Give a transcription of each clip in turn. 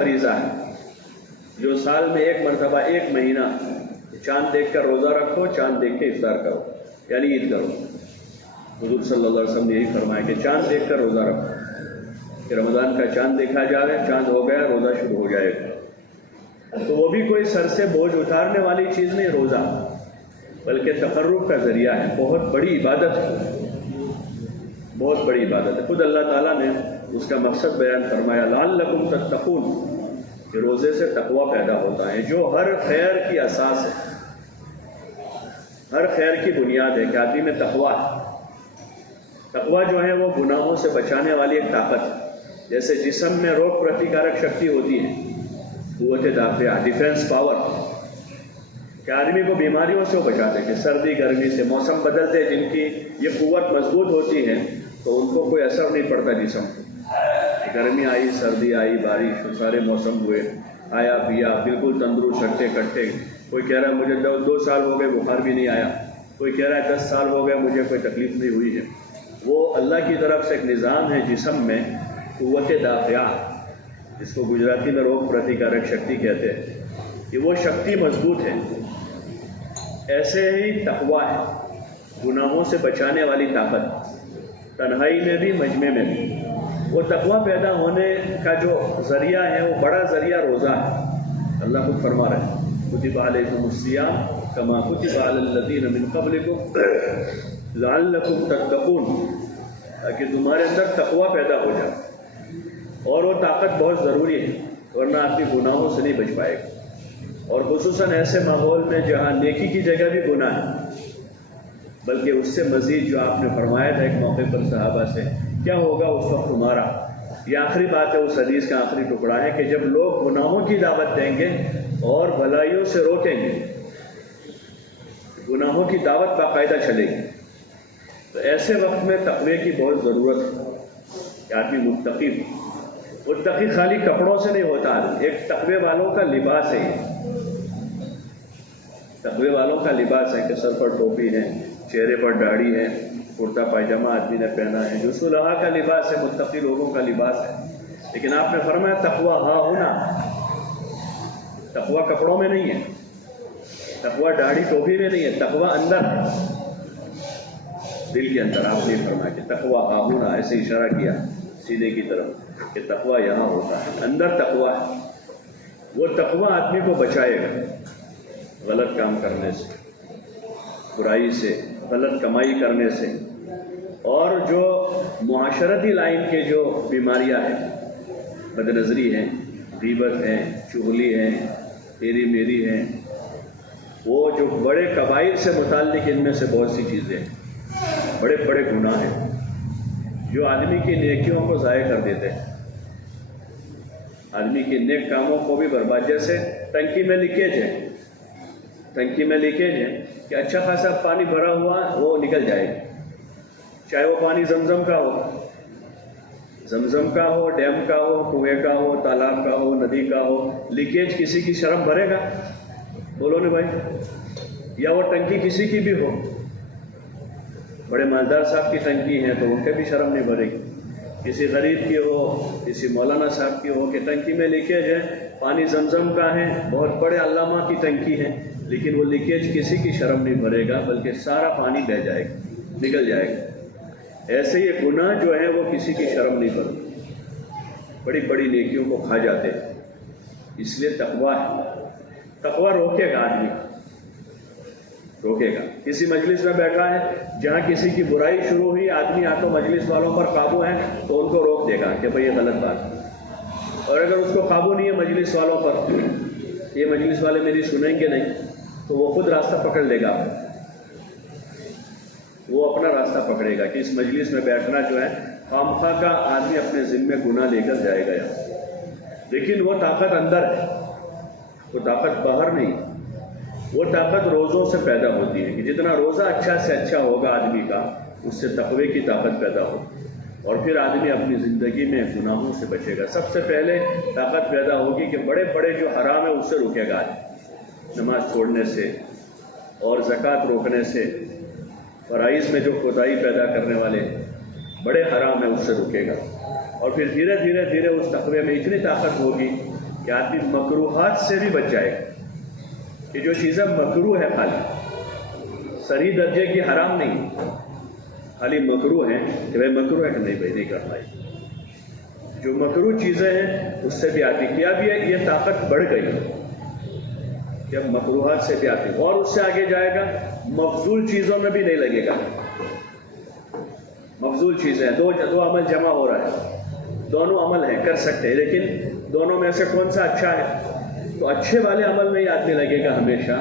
فریضہ ہے جو سال میں ایک مرتبہ ایک مہینہ چاند دیکھ کر روزہ رکھو، چاند دیکھ کے افطار کرو، یعنی عید کرو۔ حضور صلی اللہ علیہ وسلم نے یہی فرمایا کہ چاند دیکھ کر روزہ رکھو کہ رمضان کا چاند دیکھا جائے، چاند ہو گیا روزہ شروع ہو جائے گا۔ تو وہ بھی کوئی سر سے بوجھ اتارنے والی چیز نہیں روزہ، بلکہ تقرب کا ذریعہ ہے، بہت بڑی عبادت ہے، بہت بڑی عبادت ہے۔ خود اللہ تعالیٰ نے اس کا مقصد بیان فرمایا، لعلکم تتقون، کہ روزے سے تقوی پیدا ہوتا ہے، جو ہر خیر کی اساس ہے، ہر خیر کی بنیاد ہے کہ آدمی میں تقوی ہے۔ تقوی جو ہے وہ گناہوں سے بچانے والی ایک طاقت ہے، جیسے جسم میں روگ پرتیکارک شکتی ہوتی ہے، قوت دافعہ، ڈیفینس پاور، کہ آدمی کو بیماریوں سے وہ بچاتے ہیں، کہ سردی گرمی سے موسم بدلتے جن کی یہ قوت مضبوط ہوتی ہے تو ان کو کوئی اثر نہیں پڑتا جسم کو۔ گرمی آئی، سردی آئی، بارش، سارے موسم ہوئے، آیا پیا، بالکل تندرست ہٹے کٹے۔ کوئی کہہ رہا ہے مجھے 2 سال ہو گئے بخار بھی نہیں آیا، کوئی کہہ رہا ہے 10 سال ہو گئے مجھے کوئی تکلیف نہیں ہوئی ہے۔ وہ اللہ کی طرف سے ایک نظام ہے جسم میں، قوت دافعہ، جس کو گجراتی میں روگ پرتیکارک شکتی کہتے ہیں، کہ وہ شکتی مضبوط ہے۔ ایسے ہی تقوی ہے، گناہوں سے بچانے والی طاقت، تنہائی میں بھی مجمع میں بھی۔ وہ تقوی پیدا ہونے کا جو ذریعہ ہے وہ بڑا ذریعہ روزہ ہے۔ اللہ خود فرما رہے ہیں، کتب علیکم الصیام کما کتب علی الذین من قبلکم لعلکم تتقون، تاکہ تمہارے اندر تقوی پیدا ہو جائے۔ اور وہ طاقت بہت ضروری ہے، ورنہ آدمی گناہوں سے نہیں بچ پائے گا، اور خصوصاً ایسے ماحول میں جہاں نیکی کی جگہ بھی گناہ ہے، بلکہ اس سے مزید جو آپ نے فرمایا تھا ایک موقع پر صحابہ سے، کیا ہوگا اس وقت تمہارا؟ یہ آخری بات ہے، اس حدیث کا آخری ٹکڑا ہے کہ جب لوگ گناہوں کی دعوت دیں گے اور بھلائیوں سے روکیں گے، گناہوں کی دعوت باقاعدہ چلے گی، تو ایسے وقت میں تقوی کی بہت ضرورت ہے کہ آدمی متقی ہو۔ متقی خالی کپڑوں سے نہیں ہوتا، ایک تقوی والوں کا لباس ہے، یہ تقوی والوں کا لباس ہے کہ سر پر ٹوپی ہے، چہرے پر داڑھی ہے، کرتا پائجامہ آدمی نے پہنا ہے، جو صلحاء کا لباس ہے، متقی لوگوں کا لباس ہے۔ لیکن آپ نے فرمایا تقوی ہاں ہونا، تقوی کپڑوں میں نہیں ہے، تقوی داڑھی ٹوپی میں نہیں ہے، تقوی اندر ہے، دل کے اندر۔ آپ نے فرمایا کہ تقوی ہاں ہونا، ایسے اشارہ کیا سیدھے کی طرف کہ تقوی یہاں ہوتا ہے، اندر تقوی ہے۔ وہ تقوی آدمی کو بچائے گا غلط کام کرنے سے، برائی سے، غلط کمائی کرنے سے، اور جو معاشرتی لائن کے جو بیماریاں ہیں، بد نظری ہے، غیبت ہے، چغلی ہے، تیری میری ہے، وہ جو بڑے قبائل سے متعلق ان میں سے بہت سی چیزیں ہیں، بڑے بڑے گناہ ہیں جو آدمی کی نیکیوں کو ضائع کر دیتے ہیں، آدمی کے نیک کاموں کو بھی برباد۔ جیسے ٹنکی میں لیکیج ہے، ٹنکی میں لیکیج ہے کہ اچھا خاصا پانی بھرا ہوا وہ نکل جائے گا، چاہے وہ پانی زمزم کا ہو، زمزم کا ہو، ڈیم کا ہو، کنویں کا ہو، تالاب کا ہو، ندی کا ہو، لیکیج کسی کی شرم بھرے گا؟ بولو نا بھائی۔ یا وہ ٹنکی کسی کی بھی ہو، بڑے مالدار صاحب کی ٹنکی ہے تو ان کے بھی شرم نہیں بھرے گی، کسی غریب کی ہو، کسی مولانا صاحب کی ہو کہ ٹنکی میں لیکیج ہے، پانی زمزم کا ہے، بہت بڑے علامہ کی ٹنکی ہے، لیکن وہ لیکیج کسی کی شرم نہیں بھرے گا، بلکہ سارا پانی بہہ جائے گا، نکل جائے گا۔ ایسے یہ گناہ جو ہے وہ کسی کی شرم نہیں بھرتے، بڑی بڑی نیکیوں کو کھا جاتے ہیں۔ اس لیے تقوی ہے، تقوی روکے گا آدمی، روکے گا۔ کسی مجلس میں بیٹھا ہے جہاں کسی کی برائی شروع ہوئی، آدمی آ تو مجلس والوں پر قابو ہے تو ان کو روک دے گا کہ بھئی یہ غلط بات ہے، اور اگر اس کو قابو نہیں ہے مجلس والوں پر، یہ مجلس والے میری سنیں گے نہیں، تو وہ خود راستہ پکڑ لے گا، وہ اپنا راستہ پکڑے گا کہ اس مجلس میں بیٹھنا جو ہے خامخواہ کا آدمی اپنے ذمے گناہ لے کر جائے گا یہاں۔ لیکن وہ طاقت اندر ہے، وہ طاقت باہر نہیں، وہ طاقت روزوں سے پیدا ہوتی ہے کہ جتنا روزہ اچھا سے اچھا ہوگا آدمی کا، اس سے تقوی کی طاقت پیدا ہوگی، اور پھر آدمی اپنی زندگی میں گناہوں سے بچے گا۔ سب سے پہلے طاقت پیدا ہوگی کہ بڑے بڑے جو حرام ہے اس سے رکے گا آدمی، نماز چھوڑنے سے اور زکوٰۃ روکنے سے، فرائض میں جو کوتاہی پیدا کرنے والے بڑے حرام ہیں اس سے رکے گا، اور پھر دھیرے دھیرے اس تقوی میں اتنی طاقت ہوگی کہ آدمی مکروہات سے بھی بچ جائے گا، کہ جو چیزیں مکروہ ہے خالی صحیح درجے کی حرام نہیں، خالی مکروہ ہیں کہ بھائی مکروہ ہے کہ نہیں بھائی نہیں کرنا ہے، جو مکروہ چیزیں ہیں اس سے بھی آتی کیا بھی ہے، یہ طاقت بڑھ گئی کہ اب مکروہات سے بھی آتی، اور اس سے آگے جائے گا مفضول چیزوں میں بھی نہیں لگے گا۔ مفضول چیزیں دو عمل جمع ہو رہا ہے، دونوں عمل ہیں کر سکتے ہیں، لیکن دونوں میں سے کون سا اچھا ہے، تو اچھے والے عمل میں ہی آدمی لگے گا ہمیشہ،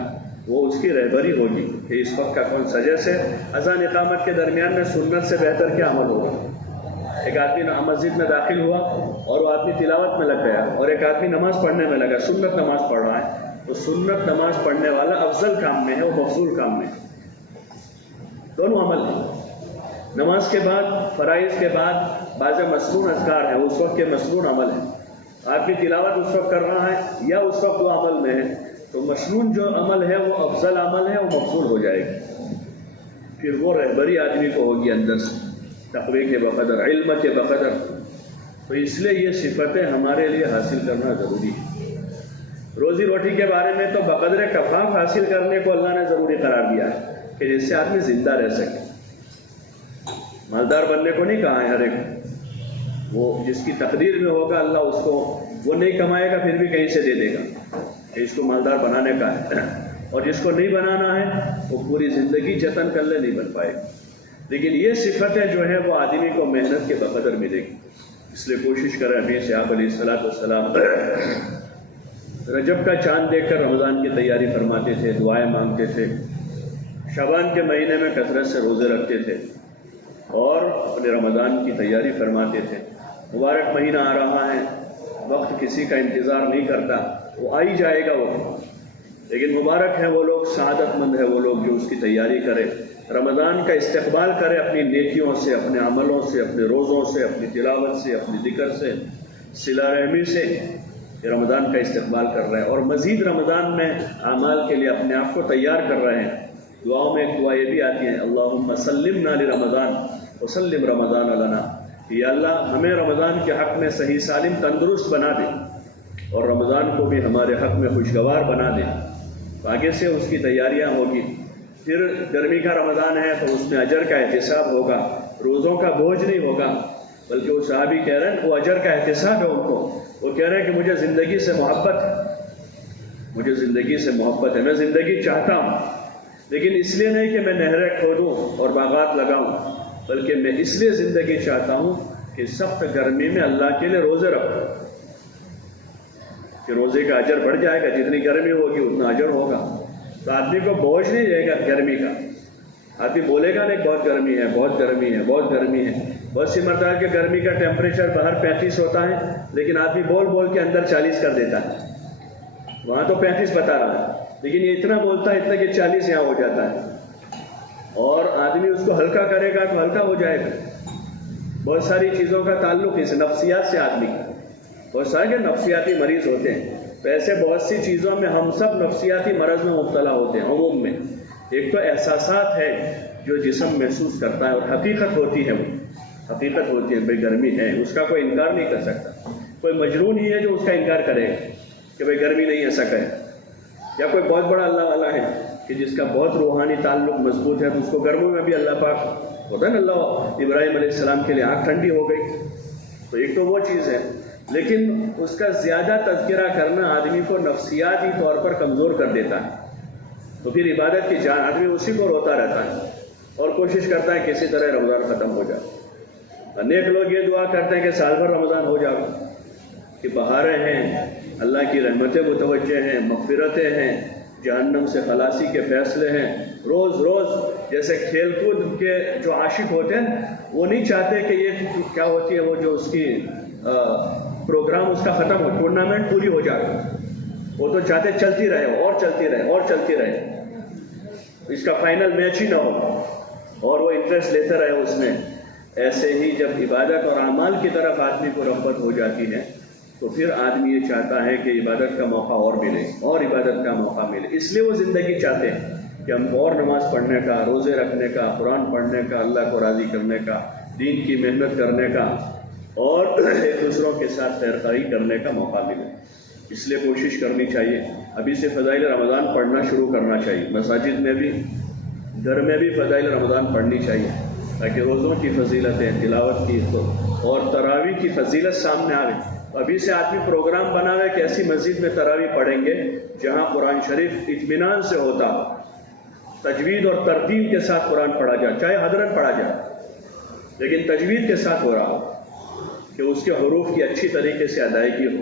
وہ اس کی رہبری ہوگی کہ اس وقت کا کون سا، جیسے اذان اقامت کے درمیان میں سنت سے بہتر کیا عمل ہوگا؟ ایک آدمی مسجد میں داخل ہوا اور وہ آدمی تلاوت میں لگ گیا، اور ایک آدمی نماز پڑھنے میں لگا، سنت نماز پڑھ رہا ہے، تو سنت نماز پڑھنے والا افضل کام میں ہے، وہ مفضول کام میں ہے، دونوں عمل ہیں۔ نماز کے بعد فرائض کے بعد بعض مسنون اذکار ہیں، اس وقت کے مسنون عمل ہیں، آدمی تلاوت اس وقت کر رہا ہے یا اس وقت وہ عمل میں ہے، تو مسنون جو عمل ہے وہ افضل عمل ہے، وہ مفضول ہو جائے گا، پھر وہ رہبری آدمی کو ہوگی اندر سے تقوی کے بقدر، علم کے بقدر۔ تو اس لیے یہ صفتیں ہمارے لیے حاصل کرنا ضروری ہے۔ روزی روٹی کے بارے میں تو بقدر کفاف حاصل کرنے کو اللہ نے ضروری قرار دیا ہے کہ جس سے آدمی زندہ رہ سکے، مالدار بننے کو نہیں کہا ہے ہر ایک، وہ جس کی تقدیر میں ہوگا اللہ اس کو، وہ نہیں کمائے گا پھر بھی کہیں سے دے دے گا کہ اس کو مالدار بنانے کا ہے، اور جس کو نہیں بنانا ہے وہ پوری زندگی جتن کر لے نہیں بن پائے گا۔ لیکن یہ صفتیں جو ہیں وہ آدمی کو محنت کے بقدر ملے گی، اس لیے کوشش کریں۔ ابھی سے آپ علیہ السلام رجب کا چاند دیکھ کر رمضان کی تیاری فرماتے تھے، دعائیں مانگتے تھے، شعبان کے مہینے میں کثرت سے روزے رکھتے تھے اور اپنے رمضان کی تیاری فرماتے تھے۔ مبارک مہینہ آ رہا ہے، وقت کسی کا انتظار نہیں کرتا، وہ آ ہی جائے گا وقت، لیکن مبارک ہے وہ لوگ، سعادت مند ہے وہ لوگ جو اس کی تیاری کرے، رمضان کا استقبال کرے اپنی نیکیوں سے، اپنے عملوں سے، اپنے روزوں سے، اپنی تلاوت سے، اپنی ذکر سے، صلہ رحمی سے، یہ رمضان کا استقبال کر رہے ہیں، اور مزید رمضان میں اعمال کے لیے اپنے آپ کو تیار کر رہے ہیں۔ دعاؤں میں ایک دعا یہ بھی آتی ہے، اللہم سلمنا لرمضان وسلم رمضان لنا، یا اللہ ہمیں رمضان کے حق میں صحیح سالم تندرست بنا دے اور رمضان کو بھی ہمارے حق میں خوشگوار بنا دے۔ آگے سے اس کی تیاریاں ہوگی، پھر گرمی کا رمضان ہے تو اس میں اجر کا احتساب ہوگا، روزوں کا بوجھ نہیں ہوگا، بلکہ وہ صحابی کہہ رہے ہیں وہ اجر کا احتساب ہے ان کو، وہ کہہ رہے ہیں کہ مجھے زندگی سے محبت ہے، مجھے زندگی سے محبت ہے، میں زندگی چاہتا ہوں، لیکن اس لیے نہیں کہ میں نہریں کھودوں اور باغات لگاؤں، بلکہ میں اس لیے زندگی چاہتا ہوں کہ سخت گرمی میں اللہ کے لیے روزے رکھوں، کہ روزے کا اجر بڑھ جائے گا، جتنی گرمی ہوگی اتنا اجر ہوگا، تو آدمی کو بوجھ نہیں رہے گا گرمی کا، آدمی بولے گا نہیں بہت گرمی ہے، بہت گرمی ہے، بہت گرمی ہے، بہت سی مرتبہ کہ گرمی کا ٹیمپریچر باہر 35 ہوتا ہے، لیکن آدمی بول بول کے اندر 40 کر دیتا ہے، وہاں تو 35 بتا رہا ہے لیکن یہ اتنا بولتا ہے اتنا کہ 40 یہاں ہو جاتا ہے، اور آدمی اس کو ہلکا کرے گا تو ہلکا ہو جائے گا۔ بہت ساری چیزوں کا تعلق اس نفسیات سے، آدمی بہت سارے نفسیاتی مریض ہوتے ہیں، ویسے بہت سی چیزوں میں ہم سب نفسیاتی مرض میں مبتلا ہوتے ہیں عموم میں۔ ایک تو احساسات ہے جو جسم محسوس کرتا ہے، اور حقیقت ہوتی ہے، وہ حقیقت ہوتی ہے، بھائی گرمی ہے، اس کا کوئی انکار نہیں کر سکتا، کوئی مجنون ہی ہے جو اس کا انکار کرے گا کہ بھائی گرمی نہیں ایسا کہے، یا کوئی بہت بڑا اللہ والا ہے کہ جس کا بہت روحانی تعلق مضبوط ہے تو اس کو گرمیوں میں بھی اللہ پاک ہوتا ہے نا، اللہ ابراہیم علیہ السلام کے لیے آنکھ ٹھنڈی ہو گئی، تو ایک تو وہ چیز ہے، لیکن اس کا زیادہ تذکرہ کرنا آدمی کو نفسیاتی طور پر کمزور کر دیتا ہے، تو پھر عبادت کی جان آدمی اسی کو روتا رہتا ہے اور کوشش کرتا ہے کسی طرح رمضان ختم ہو جائے۔ نیک لوگ یہ دعا کرتے ہیں کہ سال بھر رمضان ہو جائے، کہ بہاریں ہیں، اللہ کی رحمتیں متوجہ ہیں، مغفرتیں ہیں، جہنم سے خلاصی کے فیصلے ہیں، روز روز جیسے کھیل کود کے جو عاشق ہوتے ہیں وہ نہیں چاہتے کہ یہ کیا ہوتی ہے، وہ جو اس کی پروگرام اس کا ختم ہو، ٹورنامنٹ پوری ہو جائے، وہ تو چاہتے چلتی رہے اور چلتی رہے اور چلتی رہے، اس کا فائنل میچ ہی نہ ہو، اور وہ انٹرسٹ لیتے رہے اس میں۔ ایسے ہی جب عبادت اور اعمال کی طرف آدمی کو رغبت ہو جاتی ہے تو پھر آدمی یہ چاہتا ہے کہ عبادت کا موقع اور ملے اور عبادت کا موقع ملے، اس لیے وہ زندگی چاہتے ہیں کہ ہم اور نماز پڑھنے کا، روزے رکھنے کا، قرآن پڑھنے کا، اللہ کو راضی کرنے کا، دین کی محنت کرنے کا، اور ایک دوسروں کے ساتھ خیر خواہی کرنے کا موقع ملے۔ اس لیے کوشش کرنی چاہیے ابھی سے فضائل رمضان پڑھنا شروع کرنا چاہیے. مساجد میں بھی گھر میں بھی فضائل رمضان پڑھنی چاہیے تاکہ روزوں کی فضیلتیں تلاوت کی اور تراویح کی فضیلت سامنے آئے. ابھی سے آدمی پروگرام بنا رہا ہے کہ ایسی مسجد میں تراویح پڑھیں گے جہاں قرآن شریف اطمینان سے ہوتا, تجوید اور ترتیل کے ساتھ قرآن پڑھا جائے, چاہے حضرت پڑھا جائے لیکن تجوید کے ساتھ ہو رہا ہو, کہ اس کے حروف کی اچھی طریقے سے ادائیگی ہو,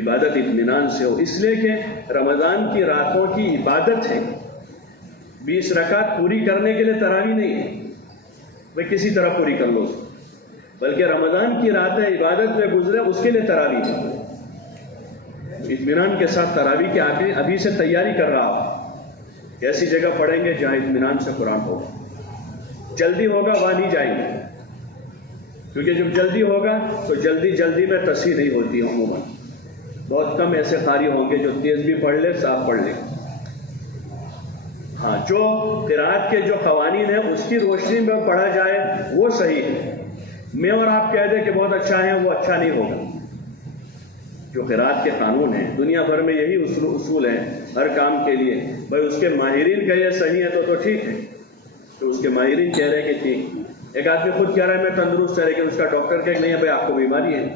عبادت اطمینان سے ہو. اس لیے کہ رمضان کی راتوں کی عبادت ہے. 20 رکعت پوری کرنے کے لیے تراویح نہیں ہے بھائی کسی طرح پوری کر لو, بلکہ رمضان کی راتیں عبادت میں گزرے اس کے لیے تراویح ہے. اطمینان کے ساتھ تراویح کے آگے ابھی سے تیاری کر رہا ہو. ایسی جگہ پڑھیں گے جہاں اطمینان سے قرآن ہوگا. جلدی ہوگا وہاں نہیں جائیں گے, کیونکہ جب جلدی ہوگا تو جلدی میں تصحیح نہیں ہوتی عموماً. بہت کم ایسے قاری ہوں گے جو تیز بھی پڑھ لے صاف پڑھ لے. ہاں, جو قرات کے جو قوانین ہیں اس کی روشنی میں پڑھا جائے وہ صحیح ہے. میں اور آپ کہہ دیں کہ بہت اچھا ہے, وہ اچھا نہیں ہوگا. جو قرات کے قانون ہیں دنیا بھر میں یہی اصول ہیں ہر کام کے لیے. بھائی اس کے ماہرین کہ یہ صحیح ہے تو ٹھیک ہے, تو اس کے ماہرین کہہ رہے ہیں کہ ٹھیک. ایک آدمی خود کہہ رہا ہے میں تندرست ہے, لیکن اس کا ڈاکٹر کہ نہیں ہے بھائی آپ کو بیماری ہے,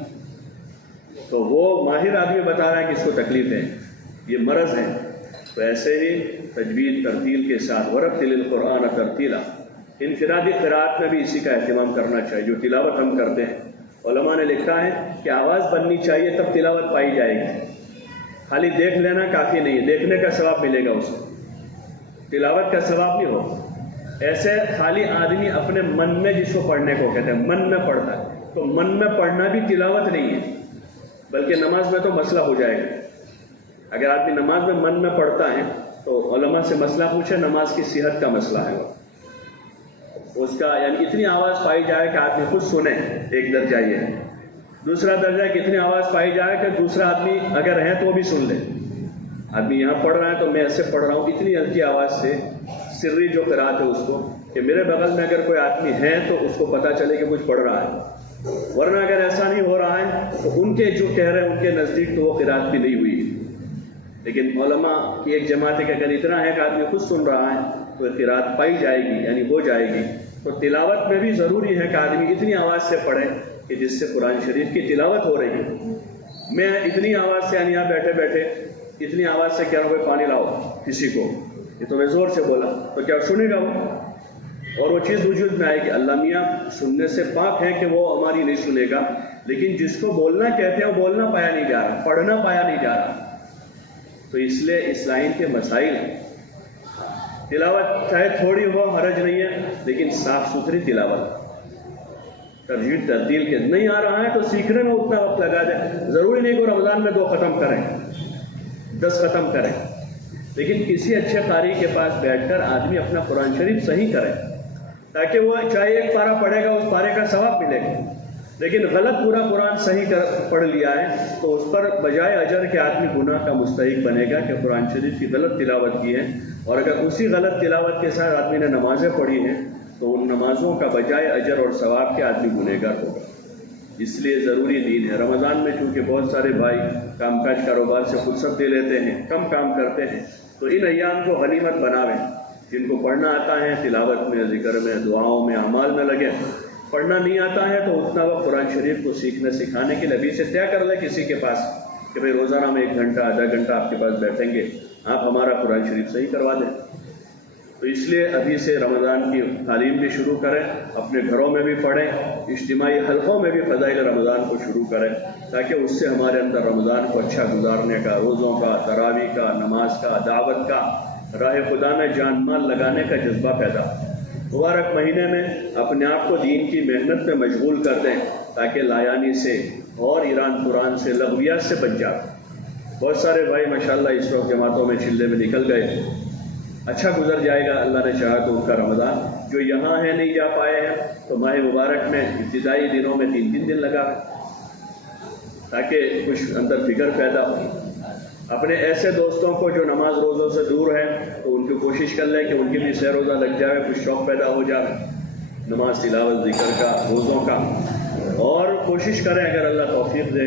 تو وہ ماہر آدمی بتا رہا ہے کہ اس کو تکلیف ہے, یہ مرض ہے. تو ایسے ہی تجوید ترتیل کے ساتھ ورتل القرآن ترتیلا, انفرادی قرات میں بھی اسی کا اہتمام کرنا چاہیے. جو تلاوت ہم کرتے ہیں علماء نے لکھا ہے کہ آواز بننی چاہیے تب تلاوت پائی جائے گی. خالی دیکھ لینا کافی نہیں ہے, دیکھنے کا ثواب ملے گا اسے, تلاوت کا ثواب نہیں ہو. ایسے خالی آدمی اپنے من میں جس کو پڑھنے کو کہتے ہیں من میں پڑھتا ہے, تو من میں پڑھنا بھی تلاوت نہیں ہے, بلکہ نماز میں تو مسئلہ ہو جائے گا. اگر آدمی نماز میں من میں پڑھتا ہے تو علماء سے مسئلہ پوچھے, نماز کی صحت کا مسئلہ ہے وہ. اس کا یعنی اتنی آواز پائی جائے کہ آدمی خود سنے, ایک درجہ یہ ہے. دوسرا درجہ کہ اتنی آواز پائی جائے کہ دوسرا آدمی اگر ہے تو وہ بھی سن لے. آدمی یہاں پڑھ رہا ہے تو میں ایسے پڑھ رہا ہوں اتنی ہلکی آواز سے, سری جو قرات ہے اس کو, کہ میرے بغل میں اگر کوئی آدمی ہے تو اس کو پتہ چلے کہ کچھ پڑھ رہا ہے. ورنہ اگر ایسا نہیں ہو رہا ہے تو ان کے جو کہہ رہے ہیں ان کے نزدیک تو وہ قرات بھی نہیں ہوئی. لیکن علماء کی ایک جماعت ہے کہ اگر اتنا ہے کہ آدمی خود سن رہا ہے تو قرات پائی جائے گی, یعنی ہو جائے گی. تو تلاوت میں بھی ضروری ہے کہ آدمی اتنی آواز سے پڑھے کہ جس سے قرآن شریف کی تلاوت ہو رہی ہے. میں اتنی آواز سے, یعنی یہاں بیٹھے بیٹھے اتنی آواز سے کہہ رہا ہوں پانی لاؤ کسی کو, یہ تو میں زور سے بولا تو کیا سنے گا وہ, اور وہ چیز وجود میں آئے گی. اللہ میاں سننے سے پاک ہے کہ وہ ہماری نہیں سنے گا, لیکن جس کو بولنا کہتے ہیں وہ بولنا پایا نہیں جا رہا, پڑھنا پایا نہیں جا رہا. تو اس لیے اس لائن کے مسائل ہیں. تلاوت چاہے تھوڑی ہو حرج نہیں ہے, لیکن صاف ستھری تلاوت. تجوید ترتیل کے نہیں آ رہا ہے تو سیکھنے میں اتنا وقت لگا جائے. ضروری نہیں کہ رمضان میں 2 ختم کریں, 10 ختم کریں, لیکن کسی اچھے قاری کے پاس بیٹھ کر آدمی اپنا قرآن شریف صحیح کرے, تاکہ وہ چاہے ایک پارہ پڑھے گا اس پارے کا ثواب ملے گا. لیکن غلط پورا قرآن صحیح پڑھ لیا ہے تو اس پر بجائے اجر کے آدمی گناہ کا مستحق بنے گا کہ قرآن شریف کی غلط تلاوت کی ہے. اور اگر اسی غلط تلاوت کے ساتھ آدمی نے نمازیں پڑھی ہیں تو ان نمازوں کا بجائے اجر اور ثواب کے آدمی گنہگار ہوگا. اس لیے ضروری دین ہے. رمضان میں چونکہ بہت سارے بھائی کام کاج کاروبار سے فرصت دے لیتے ہیں, کم کام کرتے ہیں, تو ان ایام کو غنیمت بناویں. جن کو پڑھنا آتا ہے تلاوت میں, ذکر میں, دعاؤں میں, اعمال میں لگے. پڑھنا نہیں آتا ہے تو اتنا وقت قرآن شریف کو سیکھنے سکھانے کے لیے ابھی سے طے کر لے کسی کے پاس کہ بھائی روزانہ میں 1 گھنٹہ آدھا گھنٹہ آپ کے پاس بیٹھیں گے, آپ ہمارا قرآن شریف صحیح کروا دیں. تو اس لیے ابھی سے رمضان کی تعلیم بھی شروع کریں, اپنے گھروں میں بھی پڑھیں, اجتماعی حلقوں میں بھی فضائل رمضان کو شروع کریں, تاکہ اس سے ہمارے اندر رمضان کو اچھا گزارنے کا, روزوں کا, تراویح کا, نماز کا, دعوت کا, راہ خدا میں جان مال لگانے کا جذبہ پیدا ہو. مبارک مہینے میں اپنے آپ کو دین کی محنت میں مشغول کر دیں تاکہ لایانی سے اور ایران قرآن سے لغویات سے بچ جائیں. بہت سارے بھائی ماشاءاللہ اس وقت جماعتوں میں چلے میں نکل گئے, اچھا گزر جائے گا اللہ نے چاہا تو ان کا رمضان. جو یہاں ہیں نہیں جا پائے ہیں تو ماہ مبارک میں ابتدائی دنوں میں 3 دن لگا تاکہ کچھ اندر فکر پیدا ہو. اپنے ایسے دوستوں کو جو نماز روزوں سے دور ہیں تو ان کی کوشش کر لیں کہ ان کی بھی سہ روزہ لگ جائے, کچھ شوق پیدا ہو جائے نماز تلاوت ذکر کا, روزوں کا. اور کوشش کریں اگر اللہ توفیق دے